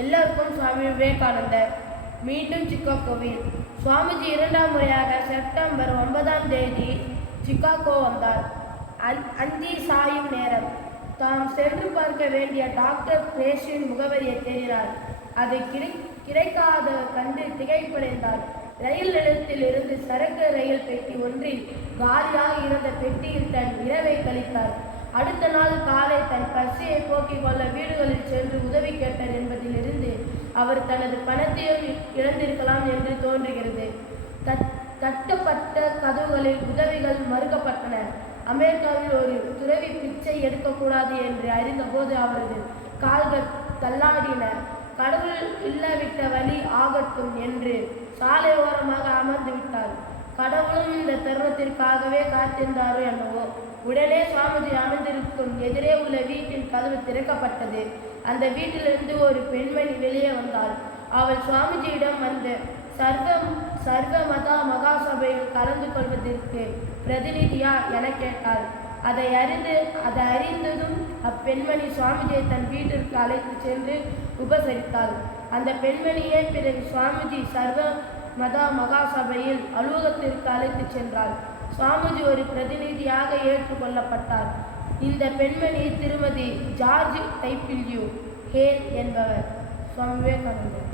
எல்லோருக்கும் சுவாமி விவேகானந்தர். மீண்டும் சிக்காகோவில். சுவாமிஜி இரண்டாம் முறையாக செப்டம்பர் 9ஆம் தேதி சிக்காகோ வந்தார். அந்தி சாயும் நேரம். தாம் சென்று பார்க்க வேண்டிய டாக்டர் பிரேஷின் முகவரியை தேடினார். அதை கிடைக்காத கண்டு திகைப்படைந்தார். ரயில் நிலையத்தில் இருந்து சரக்கு ரயில் பெட்டி ஒன்றில் காலியாக இருந்த பெட்டியில் தன் இரவை கழித்தார். அடுத்த நாள் காலை தன் பசியை போக்கிக் கொள்ள வீடுகளில் சென்று உதவி கேட்டார் என்பதிலிருந்து அவர் தனது பணத்தையும் இழந்திருக்கலாம் என்று தோன்றுகிறது. தட்டப்பட்ட கதவுகளில் உதவிகள் மறுக்கப்பட்டன. அமெரிக்காவில் ஒரு துறவி பிச்சை எடுக்கக்கூடாது என்று அறிந்தபோது அவரது கால்கள் தள்ளாடின. கடவுள் இல்லாவிட்ட வழி ஆகட்டும் என்று சாலை ஓரமாக அமர்ந்து விட்டார். கடவுளும் இந்த தருணத்திற்காகவே காத்திருந்தாரோ என்னவோ. உடனே சுவாமிஜி அமர்ந்திருக்கும் எதிரே உள்ள வீட்டின் கதவு திறக்கப்பட்டது. அந்த வீட்டிலிருந்து ஒரு பெண்மணி வெளியே வந்தாள். அவள் சுவாமிஜியிடம் வந்த சர்வ மதா மகாசபையில் கலந்து கொள்வதற்கு பிரதிநிதியா என கேட்டாள். அதை அறிந்ததும் அப்பெண்மணி சுவாமிஜியை தன் வீட்டிற்கு அழைத்து சென்று உபசரித்தாள். அந்த பெண்மணியே பிறகு சுவாமிஜி சர்வ மதா மகாசபையில் அலுவலகத்திற்கு அழைத்து சென்றாள். சுவாமிஜி ஒரு பிரதிநிதியாக ஏற்றுக்கொள்ளப்பட்டார். இந்த பெண்மணி திருமதி ஜார்ஜ் டைபிள்யூ ஹேல் என்பவர். சுவாமி விவேகானந்தர்.